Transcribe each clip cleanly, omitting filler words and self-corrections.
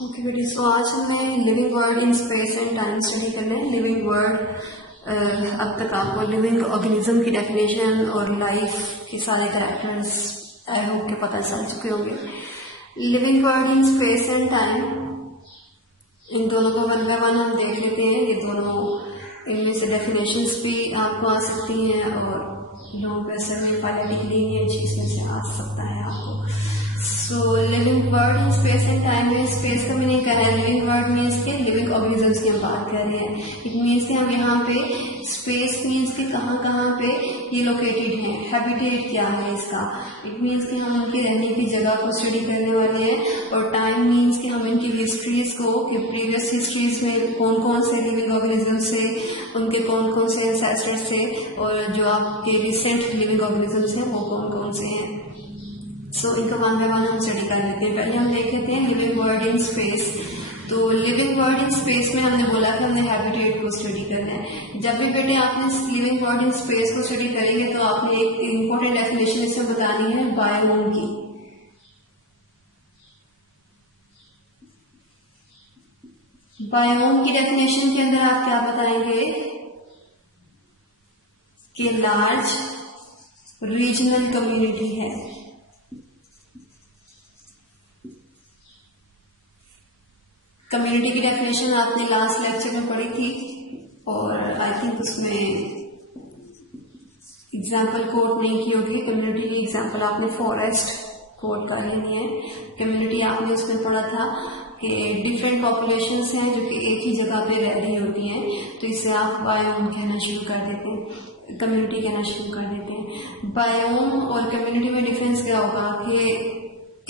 Okay बेटी, सो आज हमें living world in space and time study करना है। लिविंग वर्ड, अब तक आपको लिविंग ऑर्गेनिज्म की डेफिनेशन और लाइफ के सारे कैरेक्टर्स आई होप के पता चल चुके होंगे। Living world in space and time, इन दोनों को वन बाय वन हम देख लेते हैं। ये दोनों, इनमें से डेफिनेशंस भी आपको आ सकती हैं और लोगों के असर में पॉलिटिकली ये चीज में से आ सकता है आपको। So living world in space and time में स्पेस का मीनिंग क्या है? लिविंग वर्ड मीन्स के लिविंग ऑर्गेनिजम्स की हम बात कर रहे हैं। इट मीन्स कि हम यहाँ पे स्पेस मीन्स कि कहाँ कहाँ पे ये लोकेटेड हैं, हैबिटेट क्या है इसका। इट मीन्स कि हम उनके रहने की जगह को स्टडी करने वाले हैं। और टाइम मीन्स कि हम इनकी हिस्ट्रीज को, कि प्रीवियस हिस्ट्रीज में कौन कौन से लिविंग ऑर्गेनिजम्स से, उनके कौन कौन से एंसेस्टर्स थे, और जो आपके रिसेंट लिविंग ऑर्गेनिजम्स हैं वो कौन कौन से हैं। सो इनका वन बाय वन हम स्टडी कर लेते हैं। पहले हम देख लेते हैं लिविंग वर्ड इन स्पेस। तो लिविंग वर्ड इन स्पेस में हमने बोला कि हमने हैबिटेट को स्टडी करना है। जब भी बेटे आपने लिविंग वर्ड इन स्पेस को स्टडी करेंगे तो आपने एक इम्पोर्टेंट डेफिनेशन इसमें बतानी है, बायोम की। बायोम की डेफिनेशन के अंदर आप क्या बताएंगे कि लार्ज रीजनल कम्युनिटी है। कम्युनिटी की डेफिनेशन आपने लास्ट लेक्चर में पढ़ी थी और आई थिंक उसमें एग्जाम्पल कोट नहीं की होगी। कम्युनिटी की एग्जाम्पल आपने फॉरेस्ट कोट कर लेनी है। कम्युनिटी आपने उसमें पढ़ा था कि डिफरेंट पॉपुलेशंस हैं जो कि एक ही जगह पे रह रही होती हैं, तो इससे आप बायोम कहना शुरू कर देते हैं, कम्युनिटी कहना शुरू कर देते हैं। बायोम और कम्युनिटी में डिफरेंस क्या होगा कि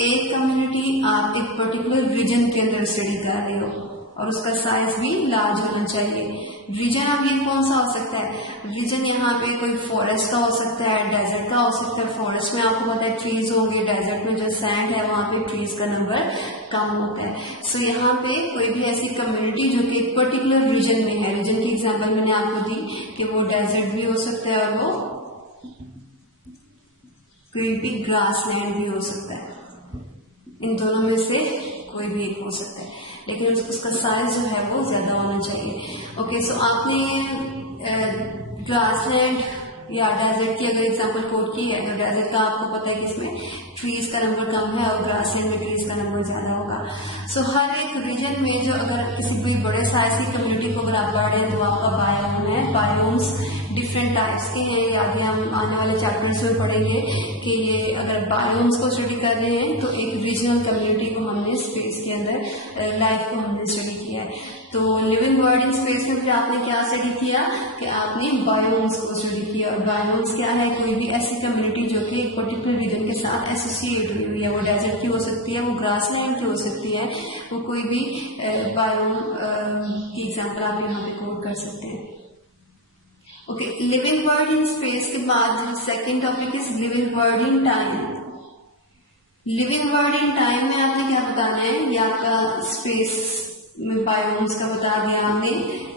एक कम्युनिटी आप एक पर्टिकुलर रीजन के अंदर स्टडी कर रहे हो और उसका साइज भी लार्ज होना चाहिए। रीजन अब ये कौन सा हो सकता है? रीजन यहाँ पे कोई फॉरेस्ट का हो सकता है, डेजर्ट का हो सकता है। फॉरेस्ट में आपको पता है ट्रीज होंगे, डेजर्ट में जो सैंड है वहां पे ट्रीज का नंबर कम होता है। सो यहाँ पे कोई भी ऐसी कम्युनिटी जो कि एक पर्टिकुलर रीजन में है, रीजन की एग्जाम्पल मैंने आपको दी कि वो डेजर्ट भी हो सकता है और वो कोई भी ग्रास लैंड भी हो सकता है। इन दोनों में से कोई भी एक हो सकता है, लेकिन उसका साइज जो है वो ज्यादा होना चाहिए। ओके, सो आपने ग्रासलैंड या डेजर्ट की अगर एग्जांपल कोट की है तो डेजर्ट का आपको पता है कि इसमें ट्रीज का नंबर कम है और ग्रासलैंड में ट्रीज का नंबर ज्यादा होगा। सो हर एक रीजन में जो अगर किसी कोई बड़े साइज की कम्युनिटी को अगर आप बढ़ रहे हैं तो आपका बायोम है। बायोम्स डिफरेंट टाइप्स के हैं, या आगे हम आने वाले चैप्टर्स में पढ़ेंगे कि ये अगर बायोम्स को स्टडी कर रहे हैं तो एक रीजनल कम्युनिटी को हमने स्पेस के अंदर लाइफ को हमने स्टडी किया है। तो लिविंग वर्ड इन स्पेस में फिर आपने क्या स्टडी किया कि आपने बायोम्स को स्टडी किया। और बायोम्स क्या है? कोई भी ऐसी कम्युनिटी जो कि एक पर्टिकुलर रीजन के साथ एसोसिएट हुई हुई है। वो डेजर्ट की हो सकती है, वो ग्रासलैंड की हो सकती है, वो कोई भी बायोम की एग्जाम्पल आप यहाँ पे कोट कर सकते हैं। Okay, living world in space के बाद second topic is living world in time. Living world in time में आपने क्या बताना है? ये आपका स्पेस में बायोम्स का बता दिया हमने।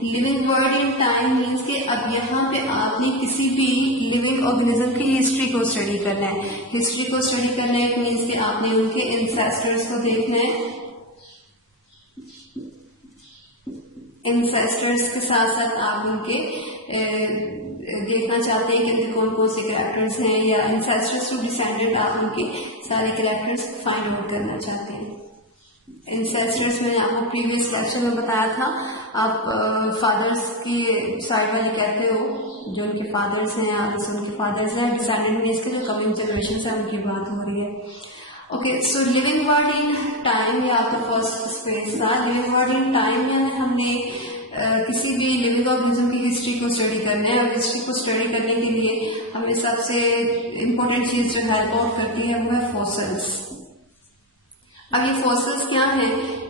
Living world in time means कि अब यहाँ पे आपने किसी भी लिविंग ऑर्गेनिज्म की हिस्ट्री को स्टडी करना है। हिस्ट्री को स्टडी करना है मीन्स कि आपने उनके एंसेस्टर्स को देखना है। एंसेस्टर्स के साथ साथ आप उनके देखना चाहते हैं कि उनके कौन कौन से कैरेक्टर्स हैं, या एंसेस्टर्स टू डिसेंडेंट आप उनके सारे कैरेक्टर्स फाइंड आउट करना चाहते हैं। एंसेस्टर्स मैंने आपको प्रीवियस लेक्चर में बताया था। आप फादर्स की साइड वाले कहते हो, जो उनके फादर्स हैं, आगे से उनके फादर्स हैं, डिसेंडेंट में इसके जो कमिंग जनरेशन है उनकी बात हो रही है। Okay, so living world in time या आपका फर्स्ट स्पेस था। लिविंग वर्ड इन टाइम में हमने किसी भी लिविंग ऑर्गेनिज्म की हिस्ट्री को स्टडी करना है, और हिस्ट्री को स्टडी करने के लिए हमें सबसे इम्पोर्टेंट चीज जो हेल्प आउट करती है वो है फॉसिल्स। अब ये फॉसिल्स क्या है?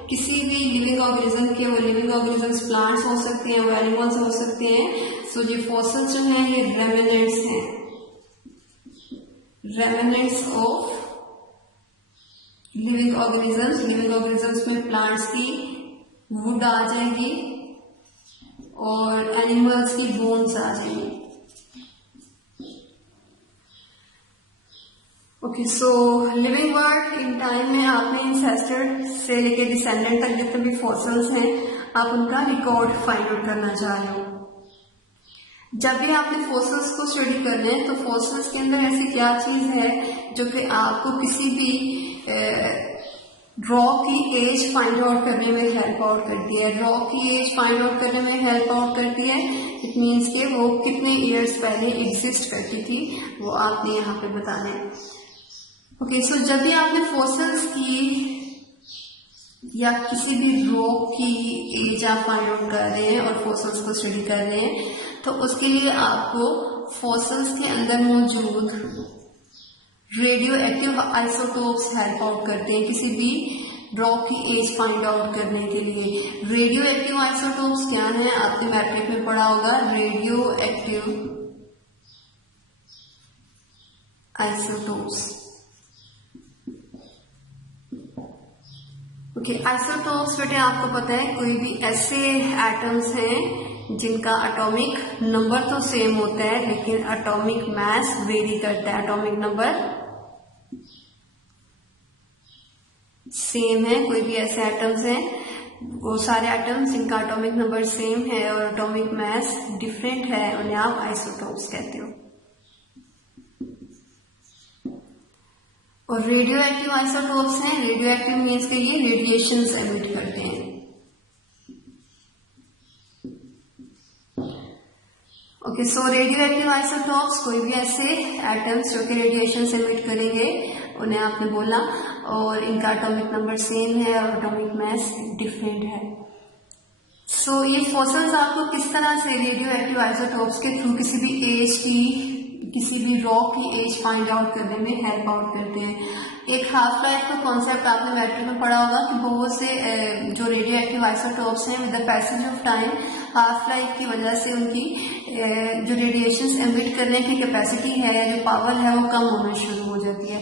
किसी भी लिविंग ऑर्गेनिज्म के, वो लिविंग ऑर्गेनिजम्स प्लांट्स हो सकते हैं, वो एनिमल्स हो सकते हैं। सो ये फॉसिल्स जो हैं ये रेमिनेंट्स हैं, remnants of living organisms. Living organisms में प्लांट्स की वुड आ जाएगी और एनिमल्स की बोन्स आ जाएंगी। Okay, so living world in time में आपने इन एंसेस्टर से लेके डिसेंडेंट तक जितने भी फॉसिल्स हैं आप उनका रिकॉर्ड फाइंड आउट करना चाह रहे हो। जब भी आपने फॉसिल्स को स्टडी करना है तो फॉसिल्स के अंदर ऐसी क्या चीज है जो कि आपको किसी भी रॉक की एज फाइंड आउट करने में हेल्प आउट करती है। रॉक की एज फाइंड आउट करने में हेल्प आउट करती है, इट मीन्स कि वो कितने ईयर्स पहले एग्जिस्ट करती थी वो आपने यहाँ पे बताना है। ओके, सो जब भी आपने फॉसिल्स की या किसी भी रॉक की एज आप फाइंड आउट कर रहे हैं और फॉसिल्स को स्टडी कर रहे हैं तो उसके लिए आपको फॉसिल्स के अंदर मौजूद radio active isotopes help out करते हैं किसी भी रॉक की एज फाइंड आउट करने के लिए। रेडियो एक्टिव आइसोटोप्स क्या है, आपने मैट्रिक में पढ़ा होगा। Radio active isotopes, okay, isotopes बेटे आपको पता है कोई भी ऐसे एटम्स हैं जिनका एटॉमिक नंबर तो सेम होता है लेकिन एटॉमिक मास वेरी करता है। एटॉमिक नंबर सेम है, कोई भी ऐसे एटम्स हैं, वो सारे एटम्स जिनका एटॉमिक नंबर सेम है और एटॉमिक मास डिफरेंट है उन्हें आप आइसोटोप्स कहते हो। और रेडियो एक्टिव आइसोटोप्स हैं, रेडियो एक्टिव मीन्स के ये रेडिएशंस एमिट करते हैं। ओके, सो रेडियो एक्टिव आइसोटोप्स कोई भी ऐसे एटम्स जो कि रेडिएशंस एमिट करेंगे उन्हें आपने बोला, और इनका एटॉमिक नंबर सेम है और एटॉमिक मास डिफरेंट है। सो ये फॉसिल्स आपको किस तरह से रेडियो एक्टिव आइसोटोप्स के थ्रू किसी भी एज की, किसी भी रॉक की एज फाइंड आउट करने में हेल्प आउट करते हैं। एक हाफ लाइफ का कॉन्सेप्ट आपने मैट्रिक में पढ़ा होगा कि बहुत से जो रेडियो एक्टिव आइसोटोप्स हैं with the passage of time half life की वजह से उनकी जो रेडिएशंस एमिट करने की कैपेसिटी है, जो पावर है, वो कम होना शुरू हो जाती है।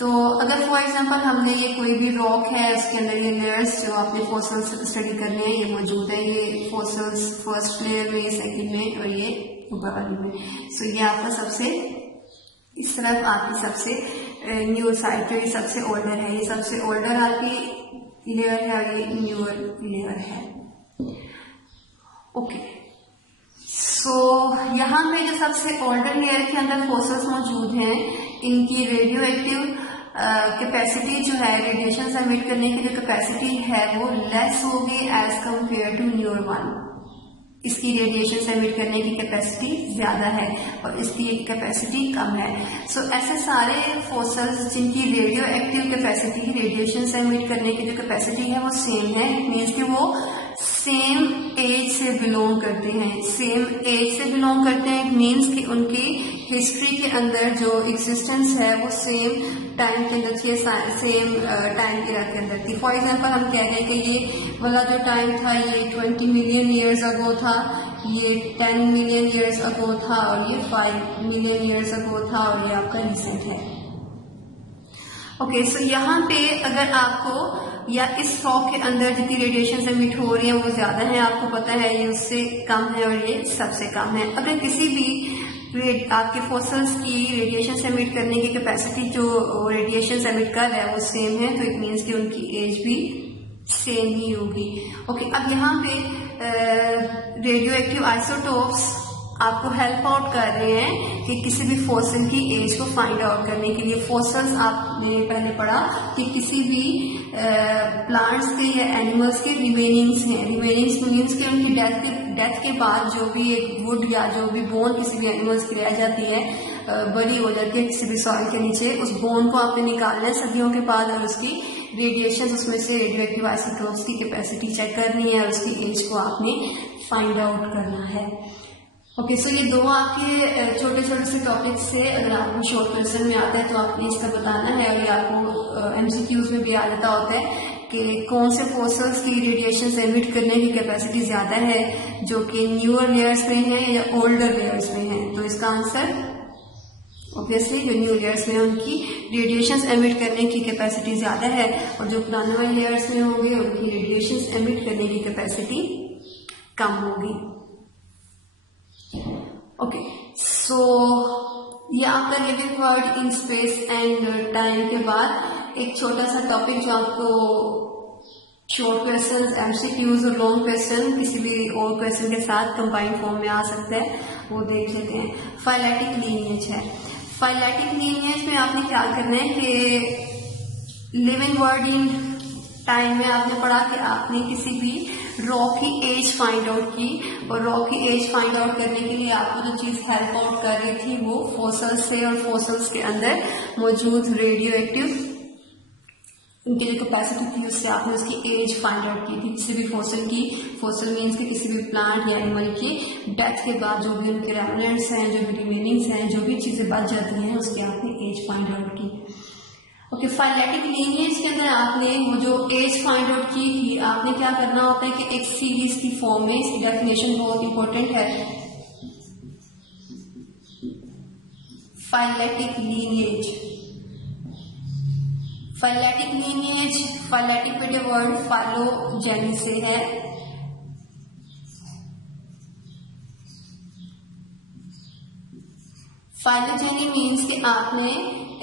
तो अगर फॉर एग्जांपल हमने ये कोई भी रॉक है उसके अंदर ये लेयर्स जो आपने फॉसिल्स स्टडी करने हैं ये मौजूद है, ये फॉसिल्स फर्स्ट लेयर में, सेकंड में और ये ऊपर वाली में। सो ये आपका सबसे इस तरफ आपकी सबसे न्यू साइड जो ये सबसे ओल्डर है, ये सबसे ओल्डर आपकी लेयर है और ये न्यूअर लेयर है। ओके, सो यहाँ पे जो सबसे ओल्डर लेयर के अंदर फॉसिल्स मौजूद हैं इनकी रेडियो एक्टिव कैपेसिटी जो है, रेडिएशन एमिट करने की जो कैपेसिटी है वो लेस होगी as compared to newer one. इसकी रेडिएशन एमिट करने की कैपेसिटी ज्यादा है और इसकी कैपेसिटी कम है। सो ऐसे सारे फॉसिल्स जिनकी radio active capacity, radiation emit करने की जो कैपेसिटी है वो सेम है, इट मीन्स कि वो सेम एज से बिलोंग करते हैं। सेम एज से बिलोंग करते हैं इट मीन्स कि उनकी हिस्ट्री के अंदर जो एग्जिस्टेंस है वो सेम टाइम के अंदर थी, सेम टाइम पीरियड के अंदर थी। फॉर एग्जांपल हम कह रहे हैं कि ये वाला जो टाइम था ये 20 मिलियन ईयर्स अगो था, ये 10 मिलियन ईयर्स अगो था और ये 5 मिलियन ईयर्स अगो था और ये आपका रिसेंट है। ओके, सो यहाँ पे अगर आपको या इस रॉक के अंदर जितनी रेडिएशन एमिट हो रही है वो ज्यादा है, आपको पता है ये उससे कम है और ये सबसे कम है। अगर किसी भी आपके फॉसिल्स की रेडिएशन एमिट करने की कैपेसिटी जो रेडिएशन एमिट कर रहा है वो सेम है तो इट मीन्स कि उनकी एज भी सेम ही होगी। ओके, अब यहाँ पे रेडियो एक्टिव आइसोटोप्स आपको हेल्प आउट कर रहे हैं कि किसी भी फॉसिल की एज को फाइंड आउट करने के लिए। फॉसिल्स आपने पहले पढ़ा कि किसी भी प्लांट्स के या एनिमल्स के रिमेनिंग्स हैं। रिमेनिंग्स मीन्स कि उनकी डेथ के बाद जो भी एक वुड या जो भी बोन किसी भी एनिमल्स की रह जाती है, बड़ी हो जाती है किसी भी सॉइल के नीचे, उस बोन को आपने निकालना है सदियों के बाद और उसकी रेडिएशन, उसमें से रेडियो एक्टिव आइसोटोप्स की कैपेसिटी चेक करनी है और उसकी एज को आपने फाइंड आउट करना है। ओके, सो ये दो आपके छोटे छोटे से टॉपिक्स थे। अगर आपको शॉर्ट क्वेश्चन में आता है तो आपने इसका बताना है और ये आपको एमसीक्यूज में भी आ जाता होता है कि कौन से फॉसिल्स की रेडिएशन एमिट करने की कैपेसिटी ज्यादा है, जो कि न्यूअर लेयर्स में है या ओल्डर लेयर्स में है। तो इसका आंसर ऑब्वियसली जो न्यू लेयर्स में उनकी रेडिएशन एमिट करने की कैपेसिटी ज्यादा है और जो पुराने वाले लेयर्स में होंगे उनकी रेडिएशन एमिट करने की कैपेसिटी कम होगी। ओके, सो ये आपका living world in space and time के बाद एक छोटा सा टॉपिक जो आपको शॉर्ट क्वेश्चन, एमसीक्यूज और लॉन्ग क्वेश्चन किसी भी और क्वेश्चन के साथ कंबाइंड फॉर्म में आ सकता है, वो देख लेते हैं। फाइलेटिक लीनिएज है। फाइलेटिक लीनिएज में आपने क्या करना है कि लिविंग वर्ड इन टाइम में आपने पढ़ा कि आपने किसी भी रॉ की एज फाइंड आउट की, और रॉ की एज फाइंड आउट करने के लिए आपको जो चीज हेल्प आउट कर रही थी वो फॉसिल्स से, और फॉसिल्स के अंदर मौजूद रेडियो एक्टिव उनकी जो कैपेसिटी थी उससे आपने उसकी एज फाइंड आउट की थी किसी भी फॉसिल की। फॉसिल मीन्स कि किसी भी प्लांट या एनिमल की डेथ के बाद जो भी उनके रेमिनेंट्स हैं, जो भी रिमेनिंग्स हैं, जो भी चीजें बच जाती हैं, उसकी आपने एज फाइंड आउट की। ओके, फाइलेटिक लीनिएज के अंदर आपने वो जो एज फाइंड आउट की थी, आपने क्या करना होता है कि एक सीरीज की फॉर्म में, इसकी डेफिनेशन बहुत इंपॉर्टेंट है। Phyletic lineage, phyletic lineage, phyletic पे वर्ड फाइलोजेनी से है। फाइलोजेनी मीन्स कि आपने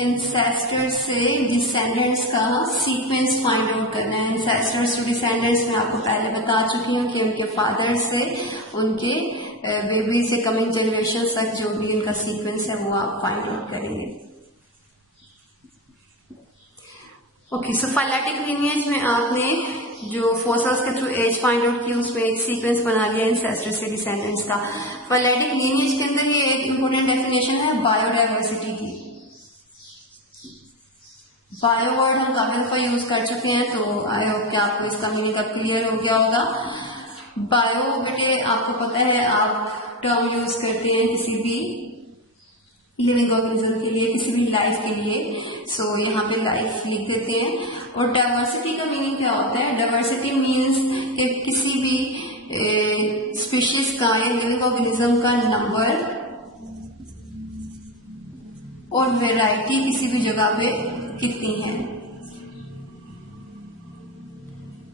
इंसेस्टर्स से डिसेंडेंट्स का सीक्वेंस फाइंड आउट करना है। इंसेस्टर्स टू डिसेंडेंट्स में आपको पहले बता चुकी हूँ कि उनके फादर से उनके बेबी से कमिंग जनरेशन तक जो भी उनका सीक्वेंस है वो आप फाइंड आउट करेंगे। ओके, सो फाइलेटिक लीनिएज में आपने जो फॉसिल्स के थ्रू एज फाइंड आउट की, उसमें एक सीक्वेंस बना लिया इंसेस्टर से डिसेंडेंट्स का। फाइलेटिक लीनिएज के अंदर ये एक इंपॉर्टेंट डेफिनेशन है बायोडाइवर्सिटी की। बायो वर्ड हम काफी दफा यूज कर चुके हैं, तो आई होप कि आपको इसका मीनिंग अब क्लियर हो गया होगा। बायो बेटे आपको पता है, आप टर्म यूज करते हैं किसी भी लिविंग ऑर्गेनिज्म के लिए, किसी भी लाइफ के लिए। सो यहाँ पे लाइफ लिख देते हैं। और डाइवर्सिटी का मीनिंग क्या होता है? डाइवर्सिटी मीन्स कि किसी भी स्पीशीज का या लिविंग ऑर्गेनिज्म का नंबर और वैरायटी किसी भी जगह पे कितनी है।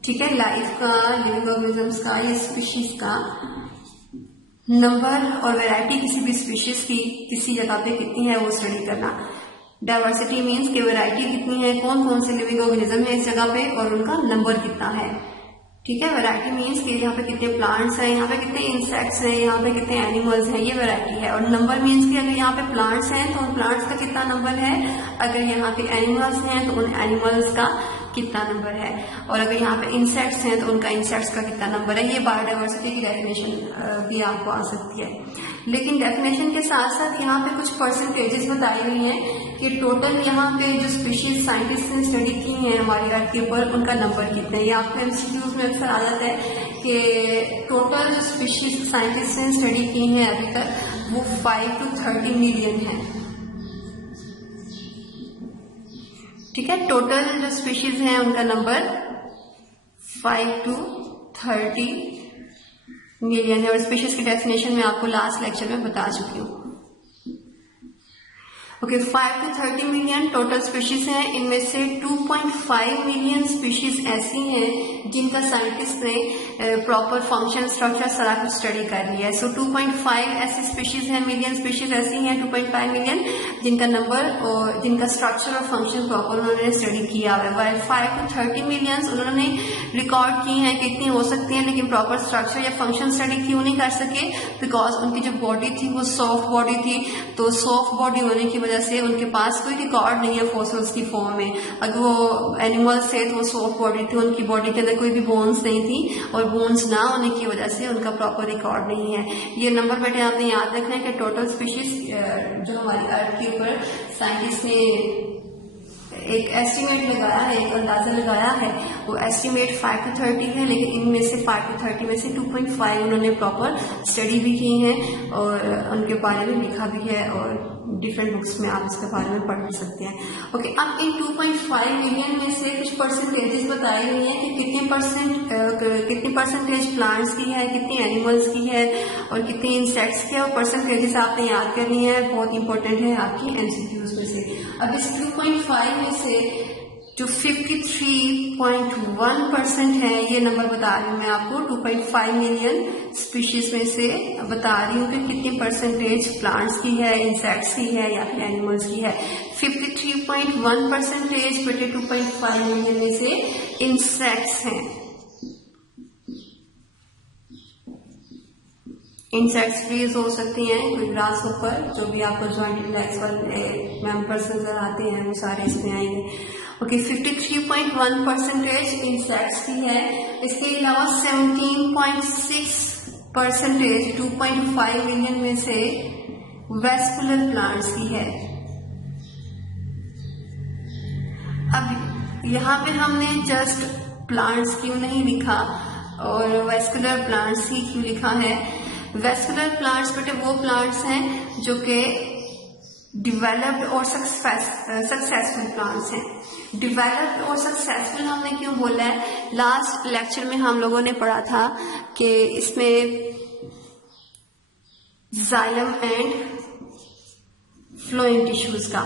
ठीक है, लाइफ का, लिविंग ऑर्गेनिजम्स का या स्पीशीज का नंबर और वैरायटी किसी भी स्पीशीज की किसी जगह पे कितनी है वो स्टडी करना। डाइवर्सिटी मीन्स कि वैरायटी कितनी है, कौन कौन से लिविंग ऑर्गेनिज्म है इस जगह पे और उनका नंबर कितना है। ठीक है, वैरायटी मीन्स कि यहाँ पे कितने प्लांट्स हैं, यहाँ पे कितने इंसेक्ट्स हैं, यहाँ पे कितने एनिमल्स हैं, ये वैरायटी है। और नंबर मीन्स कि अगर यहाँ पे प्लांट्स हैं तो उन प्लांट्स का कितना नंबर है, अगर यहाँ पे एनिमल्स हैं तो उन एनिमल्स का कितना नंबर है, और अगर यहाँ पे इंसेक्ट्स हैं तो उनका इंसेक्ट्स का कितना नंबर है। ये बायोडाइवर्सिटी की डेफिनेशन भी आपको आ सकती है। लेकिन डेफिनेशन के साथ साथ यहाँ पे कुछ परसेंटेजेस बताई हुई हैं कि टोटल यहाँ पे जो स्पीशीज साइंटिस्ट ने स्टडी की हैं हमारी अर्थ के ऊपर, उनका नंबर कितना है। ये आपको एमसीक्यूज में अक्सर आ जाता है कि टोटल जो स्पीशीज साइंटिस्ट ने स्टडी की हैं अभी तक वो 5 to 30 मिलियन है। ठीक है, टोटल जो स्पीशीज हैं उनका नंबर 5 to 30 मिलियन है। और स्पीशीज की डेफिनेशन में आपको लास्ट लेक्चर में बता चुकी हूँ। Okay, 5 to 30 million total species हैं। इनमें से 2.5 मिलियन स्पीशीज ऐसी हैं जिनका साइंटिस्ट ने प्रॉपर फंक्शन, स्ट्रक्चर सारा कुछ स्टडी कर लिया है। सो 2.5 ऐसी स्पीशीज हैं, मिलियन स्पीशीज ऐसी हैं 2.5 मिलियन जिनका नंबर और जिनका स्ट्रक्चर और फंक्शन प्रॉपर उन्होंने स्टडी किया हुआ है। वाइल 5 to 30 मिलियन उन्होंने रिकॉर्ड की हैं कितनी हो सकती हैं, लेकिन प्रॉपर स्ट्रक्चर या फंक्शन स्टडी क्यों नहीं कर सके? बिकॉज उनकी जो बॉडी थी वो सॉफ्ट बॉडी थी। तो सॉफ्ट बॉडी होने की वजह से उनके पास कोई रिकॉर्ड नहीं है फॉसिल्स की फॉर्म में। अगर वो एनिमल्स थे तो वो सॉफ्ट बॉडी थी, उनकी बॉडी के अंदर कोई भी बोन्स नहीं थी, और बोन्स ना होने की वजह से उनका प्रॉपर रिकॉर्ड नहीं है। ये नंबर बेटे आपने याद रखना है कि टोटल स्पीशीज जो हमारी अर्थ के ऊपर साइंटिस्ट ने एक एस्टिमेट लगाया है, एक अंदाजा लगाया है, वो एस्टिमेट 5 to 30 है। लेकिन इनमें से 5 to 30 में से 2.5 उन्होंने प्रॉपर स्टडी भी की है और उनके बारे में लिखा भी है, और डिफरेंट बुक्स में आप इसके बारे में पढ़ भी सकते हैं। ओके, अब इन 2.5 मिलियन में से कुछ परसेंटेजेस बताई गई हैं कि कितनी परसेंटेज प्लांट्स की है, कितनी एनिमल्स की है और कितनी इंसेक्ट्स की है। और परसेंटेजेस आपने याद करनी है, बहुत इंपॉर्टेंट है आपकी एमसीक्यूज में से। अब इस 2.5 में से जो 53.1% है, ये नंबर बता रही हूँ मैं आपको। 2.5 मिलियन स्पीशीज में से बता रही हूँ कि कितनी परसेंटेज प्लांट्स की है, इंसेक्ट्स की है या फिर एनिमल्स की है। 53.1%, 22.5 मिलियन में से इंसेक्ट्स हैं। इंसेक्ट्स ट्रीज हो सकती हैं, कोई ग्रास ऊपर, जो भी आपको जॉइंटेड लेग्स वाले मेंबर्स नजर आते हैं वो सारे इसमें आएंगे। ओके, 53.1% इंसेक्ट्स की है। इसके अलावा 17.6%, 2.5 मिलियन में से वेस्कुलर प्लांट्स की है। अब यहाँ पे हमने जस्ट प्लांट्स क्यों नहीं लिखा और वेस्कुलर प्लांट्स ही क्यों लिखा है? वेस्कुलर प्लांट्स बेटे वो प्लांट्स हैं जो कि डिवेलप्ड और सक्सेसफुल प्लांट्स हैं। डिवेलप्ड और सक्सेसफुल हमने क्यों बोला है? लास्ट लेक्चर में हम लोगों ने पढ़ा था कि इसमें जाइलम एंड फ्लोएम टिश्यूज का,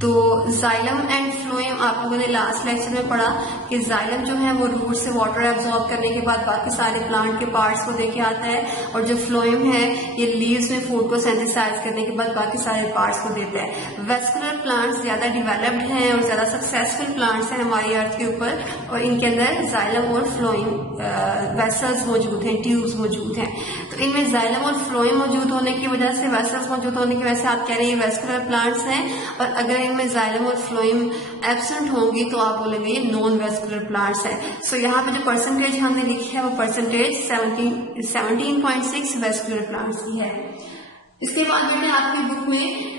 तो जाइलम एंड फ्लोएम आप लोगों ने लास्ट लेक्चर में पढ़ा कि जाइलम जो है वो रूट से वाटर एब्जॉर्ब करने के बाद बाकी सारे प्लांट के पार्ट्स को देके आता है, और जो फ्लोएम है ये लीव्स में फूड को सिंथेसाइज करने के बाद बाकी सारे पार्ट्स को देता है। वेस्कुलर प्लांट्स ज्यादा डिवेलप्ड हैं और ज्यादा सक्सेसफुल प्लांट्स हैं हमारी अर्थ के ऊपर, और इनके अंदर जाइलम और फ्लोएम वेसल्स मौजूद हैं, ट्यूब्स मौजूद हैं। तो इनमें जाइलम और फ्लोएम मौजूद होने की वजह से, वेसल्स मौजूद होने की वजह से आप कह रहे हैं वेस्कुलर प्लांट्स हैं, और अगर इनमें जाइलम और फ्लोएम एब्सेंट होंगी तो आप बोलेंगे ये नॉन वेस्कुलर प्लांट्स है। सो यहाँ पे जो परसेंटेज हमने लिखी है वो परसेंटेज 17.6 वेस्कुलर प्लांट्स की है। इसके बाद मैंने आपकी बुक में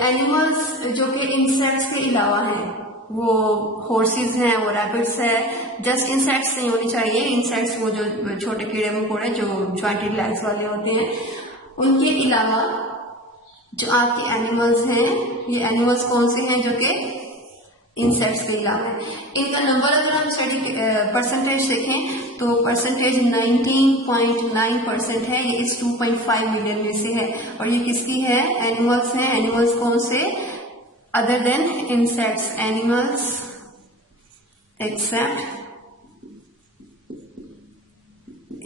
एनिमल्स जो कि इंसेक्ट्स के अलावा हैं, वो हॉर्सेस हैं, वो रैबिट्स है। जस्ट इंसेक्ट्स नहीं होनी चाहिए, इंसेक्ट्स वो जो छोटे कीड़े मकोड़े जो जॉइंटेड लेग्स वाले होते हैं, उनके अलावा जो आपके एनिमल्स हैं, ये एनिमल्स कौन से हैं जो कि इंसेक्ट्स के अलावा है। इनका नंबर अगर हम स्टडी परसेंटेज देखें तो परसेंटेज 19.9% है, ये इस 2.5 मिलियन में से है। और ये किसकी है? एनिमल्स हैं। एनिमल्स कौन से? Other than insects, animals except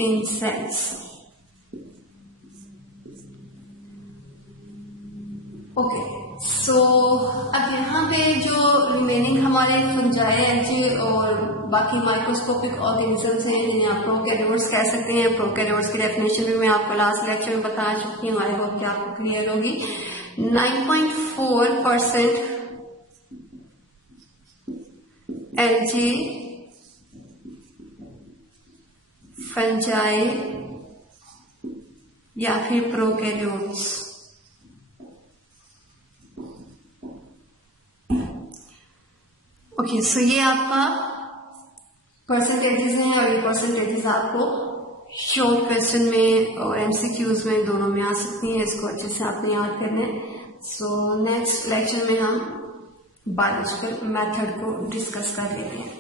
insects. Okay, so अब यहाँ पे जो रिमेनिंग हमारे फंजाई, एल्गी और बाकी माइक्रोस्कोपिक ऑर्गेनिजम्स हैं जिन्हें आप प्रोकैरियोट्स कह सकते हैं। प्रोकैरियोट्स की डेफिनेशन भी मैं आपको लास्ट लेक्चर में बता चुकी हूँ, आई होप कि आपको क्लियर होगी। 9.4% एल्गी, फंजाई या फिर प्रोकैरियोट्स। ओके, सो ये आपका परसेंटेजेस हैं, और ये परसेंटेजेस आपको शॉर्ट क्वेश्चन में और एमसीक्यूज में दोनों में आ सकती हैं। इसको अच्छे से आपने याद करना है। सो नेक्स्ट लेक्चर में हम बायोलॉजिकल मेथड को डिस्कस कर लेते हैं।